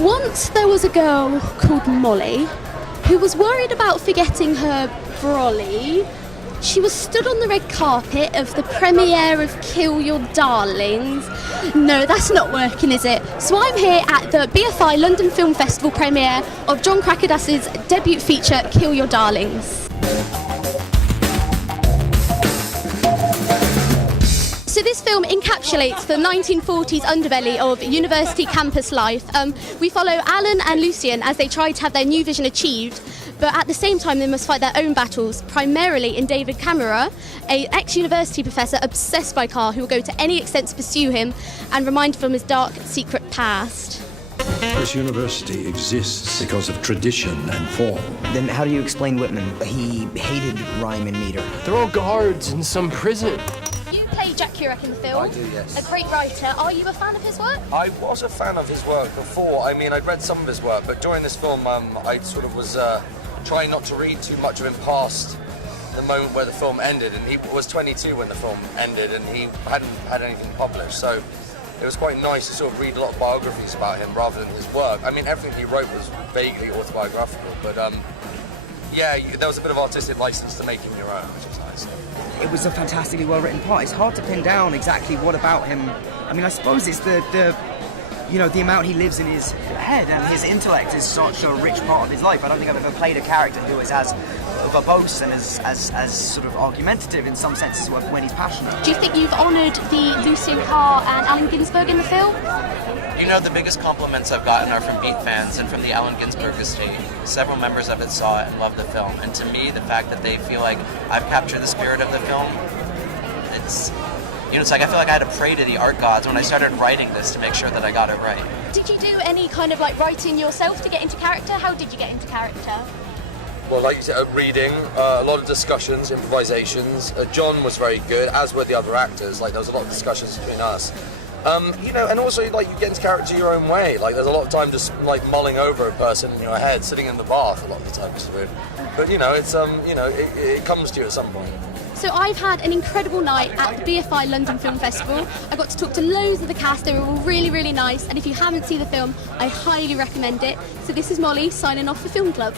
Once there was a girl called Molly who was worried about forgetting her brolly. She was stood on the red carpet of the premiere of Kill Your Darlings. No, that's not working, is it? So I'm here at the BFI London Film Festival premiere of John Krakadas's debut feature, Kill Your Darlings. So this film encapsulates the 1940s underbelly of university campus life. We follow Alan and Lucien as they try to have their new vision achieved, but at the same time they must fight their own battles, primarily in David Camera, an ex-university professor obsessed by Carr who will go to any extent to pursue him and remind him of his dark, secret past. This university exists because of tradition and form. Then how do you explain Whitman? He hated rhyme and meter. They're all guards in some prison. You play Jack Kerouac in the film. I do, yes. A great writer. Are you a fan of his work? I was a fan of his work before. I mean, I'd read some of his work, but during this film, I sort of was trying not to read too much of him past the moment where the film ended. And he was 22 when the film ended, and he hadn't had anything published. So it was quite nice to sort of read a lot of biographies about him rather than his work. I mean, everything he wrote was vaguely autobiographical, but yeah, there was a bit of artistic license to make him your own, which was nice. It was a fantastically well-written part. It's hard to pin down exactly what about him. I mean, I suppose it's the amount he lives in his head, and his intellect is such a rich part of his life. I don't think I've ever played a character who is as verbose and as sort of argumentative in some senses when he's passionate. Do you think you've honoured the Lucien Carr and Allen Ginsberg in the film? You know, the biggest compliments I've gotten are from Beat fans and from the Allen Ginsberg estate. Several members of it saw it and loved the film, and to me, the fact that they feel like I've captured the spirit of the film, it's like I feel like I had to pray to the art gods when I started writing this to make sure that I got it right. Did you do any kind of like writing yourself to get into character? How did you get into character? Well, like you said, reading, a lot of discussions, improvisations. John was very good, as were the other actors. Like, there was a lot of discussions between us. And also, like, you get into character your own way. Like, there's a lot of time just, like, mulling over a person in your head, sitting in the bath a lot of the time, which is weird. But, it comes to you at some point. So I've had an incredible night at the BFI London Film Festival. I got to talk to loads of the cast. They were all really, really nice. And if you haven't seen the film, I highly recommend it. So this is Molly signing off for Film Club.